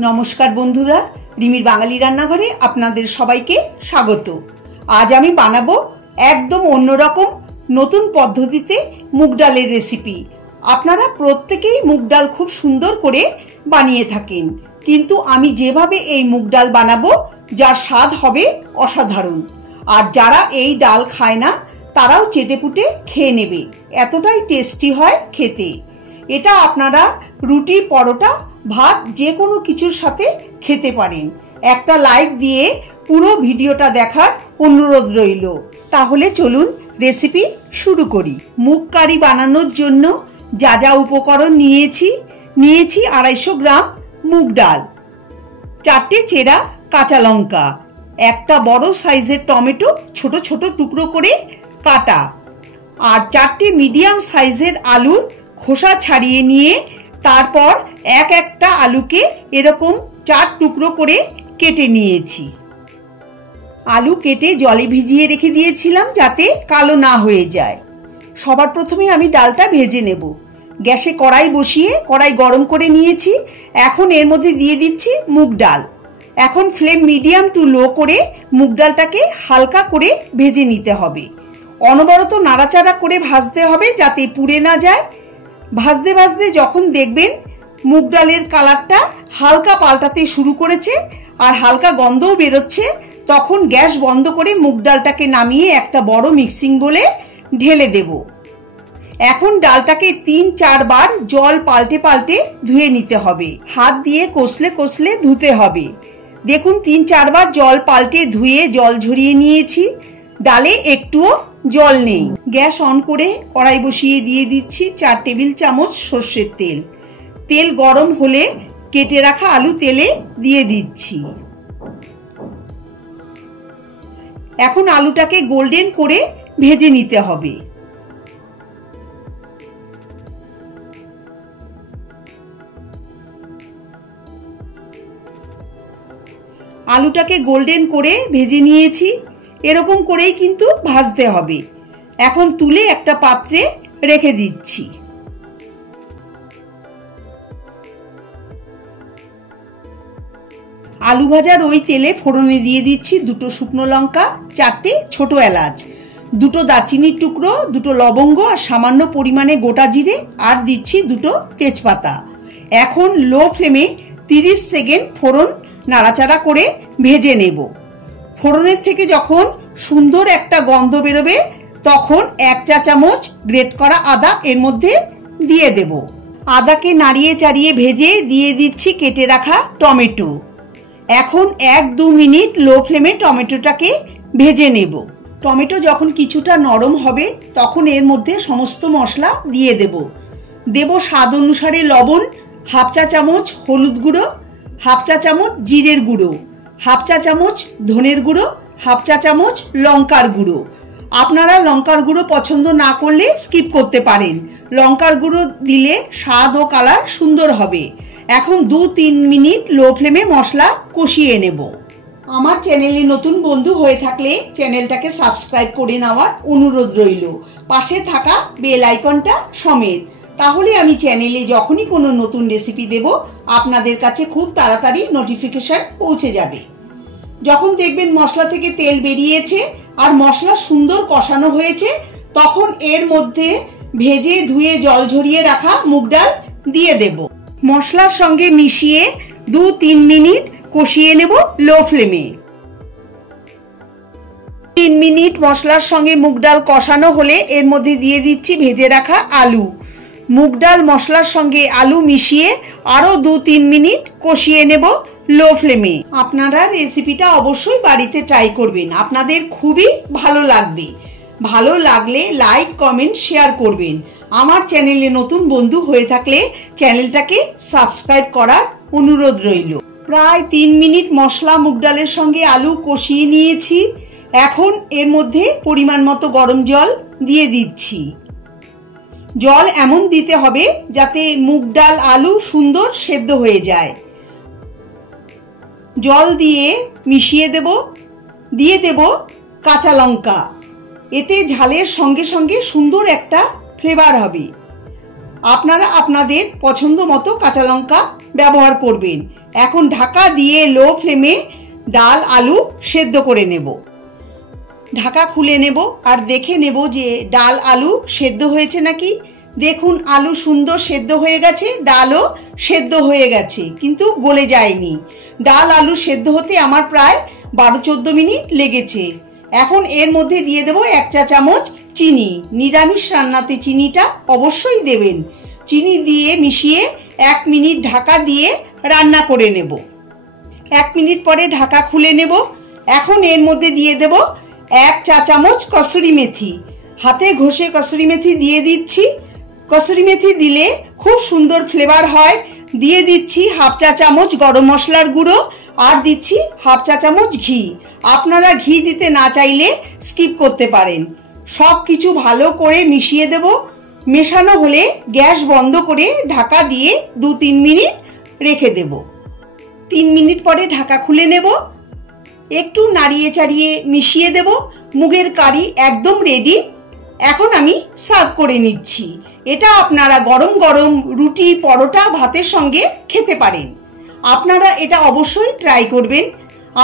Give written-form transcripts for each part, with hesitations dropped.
नमस्कार बंधुरा रिमिर बांगाली रान्नाघरे आपनादेर सबाइके स्वागत। आज आमी बानाबो एकदम अन्यरकम नतून पद्धतिते मुग डालेर रेसिपि। आपनारा प्रत्येकेई मुग डाल खूब सुंदर करे बानिये थाकेन, किन्तु आमी जेभाबे एई मुग डाल बानाबो जार स्वाद हबे असाधारण। आर जारा एई डाल खाय ना ताराओ चेटेपुटे खेये नेबे, एतटाई टेस्टी हय खेते। एटा आपनारा रुटी परोटा भात जे कोनो किछुर साथे खेते पारेन। एकटा लाइक दिए पुरो भिडियोटा देखार अनुरोध रइलो। ताहले चलुन रेसिपि शुरू करी। मुग कारी बानानोर जोन्नो जा जा उपकरण नियेछि 250 ग्राम मुग डाल, 4टे चेरा काँचा लंका, एकटा बड़ो साइजेर टमेटो छोटो छोटो टुकरो करे काटा, और 4टे मीडियम साइजेर आलुर खोसा छाड़िए निये तारपर एक एकटा आलूके एरकम 4 टुकरो करे केटे नियेछि। आलू केटे जले भिजिए रेखे दिएछिलाम जाते कालो ना हये जाय। सबार प्रथमे आमी डालटा भेजे नेब। गैसे कड़ाई बसिए कड़ाई गरम करे नियेछि। एखन एर मध्य दिए दिচ্ছি मुग डाल। एखन फ्लेम मीडियम टू लो करे मुग डालटाके हालका करे भेजे निते हबे। अनबरत नाड़ाचाड़ा करे भाजते हबे जाते पुड़े ना जाय। भाजते भाजते जखन देखबेन मुग डालेर कालारटा हालका पाल्टाते शुरू करेছে और हालका गंधও বেরোচ্ছে, তখন গ্যাস বন্ধ করে মুগ ডালটাকে নামিয়ে একটা বড় মিক্সিং बोले ঢেলে দেব। এখন ডালটাকে 3-4 বার জল পাল্টে পাল্টে ধুয়ে নিতে হবে। হাত দিয়ে কষলে কষলে ধুতে হবে। দেখুন 3-4 বার জল পাল্টে ধুয়ে জল ঝরিয়ে নিয়েছি। ডালে একটুও জল নেই। গ্যাস অন করে কড়াই বসিয়ে দিয়ে দিচ্ছি 4 টেবিল চামচ সরষের তেল। তেল গরম হলে কেটে রাখা আলু তেলে দিয়ে দিচ্ছি। এখন আলুটাকে গোল্ডেন করে ভেজে নিতে হবে। আলুটাকে গোল্ডেন করে ভেজে নিয়েছি। এরকম করেই কিন্তু ভাজতে হবে। এখন তুলে একটা পাত্রে রেখে দিচ্ছি। आलू भाजार ओई तेले फोड़ने दिए दिচ্ছি 2টো শুকনো লঙ্কা, 4টে ছোট এলাচ, 2টো দারচিনির টুকরো, 2টো লবঙ্গ আর সামান্য পরিমাণে গোটা জিরে আর দিচ্ছি 2টো তেজপাতা। এখন লো ফ্লেমে 30 সেকেন্ড ফোড়ন নাড়াচাড়া করে ভেজে নেব। ফোড়নের থেকে যখন সুন্দর একটা গন্ধ বেরোবে তখন 1 চা চামচ গ্রেট করা আদা এর মধ্যে দিয়ে দেব। আদাকে নাড়িয়ে চাড়িয়ে ভেজে দিয়ে দিচ্ছি কেটে রাখা টমেটো। এখন 1-2 মিনিট লো ফ্লেমে টমেটোটাকে ভেজে নেব। টমেটো যখন কিছুটা নরম হবে তখন এর মধ্যে সমস্ত মশলা দিয়ে দেব। দেব স্বাদ অনুসারে লবণ, হাফ চা চামচ হলুদ গুঁড়ো, হাফ চা চামচ জিরের গুঁড়ো, হাফ চা চামচ ধনের গুঁড়ো, হাফ চা চামচ লঙ্কার গুঁড়ো। আপনারা লঙ্কার গুঁড়ো পছন্দ না করলে স্কিপ করতে পারেন। লঙ্কার গুঁড়ো দিলে স্বাদ ও কালার সুন্দর হবে। এখন 2-3 মিনিট লো ফ্লেমে মশলা কষিয়ে নেব। আমার চ্যানেলে নতুন বন্ধু হয়ে থাকলে চ্যানেলটাকে সাবস্ক্রাইব করে নেওয়ার অনুরোধ রইল, পাশে থাকা বেল আইকনটা সমেত। তাহলে আমি চ্যানেলে যখনই কোনো নতুন রেসিপি দেব আপনাদের কাছে খুব তাড়াতাড়ি নোটিফিকেশন পৌঁছে যাবে। যখন দেখবেন মশলা থেকে তেল বেরিয়েছে আর মশলা সুন্দর কষানো হয়েছে তখন এর মধ্যে ভেজে ধুয়ে জল ঝরিয়ে রাখা মুগ ডাল দিয়ে দেব। মশলার সঙ্গে মিশিয়ে 2-3 মিনিট কষিয়ে নেব লো ফ্লেমে। 3 মিনিট মশলার সঙ্গে মুগ ডাল কষানো হলে এর মধ্যে দিয়ে দিচ্ছি ভেজে রাখা আলু। মুগ ডাল মশলার সঙ্গে আলু মিশিয়ে আরো 2-3 মিনিট কষিয়ে নেব লো ফ্লেমে। আপনারা রেসিপিটা অবশ্যই বাড়িতে ট্রাই করবেন, আপনাদের খুবই ভালো লাগবে। ভালো লাগলে লাইক কমেন্ট শেয়ার করবেন। আমার চ্যানেলে নতুন বন্ধু হয়ে থাকলে চ্যানেলটাকে সাবস্ক্রাইব করার অনুরোধ রইল। প্রায় 3 মিনিট মশলা মুগ ডালের সঙ্গে আলু কষিয়ে নিয়েছি। এখন এর মধ্যে পরিমাণ মতো গরম জল দিয়ে দিচ্ছি। জল এমন দিতে হবে যাতে মুগ ডাল আলু সুন্দর সেদ্ধ হয়ে যায়। জল দিয়ে মিশিয়ে দেব। দিয়ে দেব কাঁচা লঙ্কা। এতে ঝালের সঙ্গে সঙ্গে সুন্দর একটা ফ্লেভার হবে। আপনারা আপনাদের পছন্দ মতো কাঁচা লঙ্কা ব্যবহার করবেন। এখন ঢাকা দিয়ে লো ফ্লেমে ডাল আলু সেদ্ধ করে নেব। ঢাকা খুলে নেব আর দেখে নেব যে ডাল আলু সেদ্ধ হয়েছে নাকি। দেখুন আলু সুন্দর সেদ্ধ হয়ে গেছে, ডালও সেদ্ধ হয়ে গেছে, কিন্তু গলে যায়নি। ডাল আলু সেদ্ধ হতে আমার প্রায় 12-14 মিনিট লেগেছে। এখন এর মধ্যে দিয়ে দেব 1 চা চামচ চিনি। নিরামিষ রান্নাতে চিনিটা অবশ্যই দেবেন। চিনি দিয়ে মিশিয়ে 1 মিনিট ঢাকা দিয়ে রান্না করে নেব। 1 মিনিট পরে ঢাকা খুলে নেব। এখন এর মধ্যে দিয়ে দেব 1 চা চামচ কসুরি মেথি। হাতে ঘষে কসুরি মেথি দিয়ে দিচ্ছি। কসুরি মেথি দিলে খুব সুন্দর ফ্লেভার হয়। দিয়ে দিচ্ছি 1/2 চা চামচ গরম মশলার গুঁড়ো আর দিচ্ছি 1/2 চা চামচ ঘি। আপনারা ঘি দিতে না চাইলে স্কিপ করতে পারেন। সব কিছু ভালো করে মিশিয়ে দেব। মেশানো হলে গ্যাস বন্ধ করে ঢাকা দিয়ে 2-3 মিনিট রেখে দেব। 3 মিনিট পরে ঢাকা খুলে নেব। একটু নাড়িয়ে চাড়িয়ে মিশিয়ে দেব। মুগের কারি একদম রেডি। এখন আমি সার্ভ করে নিচ্ছি। এটা আপনারা গরম গরম রুটি, পরোটা, ভাতের সঙ্গে খেতে পারেন। আপনারা এটা অবশ্যই ট্রাই করবেন।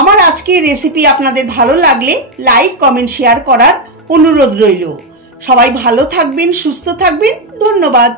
আমার আজকের রেসিপি আপনাদের ভালো লাগলে লাইক, কমেন্ট, শেয়ার করার অনুরোধ রইল। সবাই ভালো থাকবেন, সুস্থ থাকবেন। ধন্যবাদ।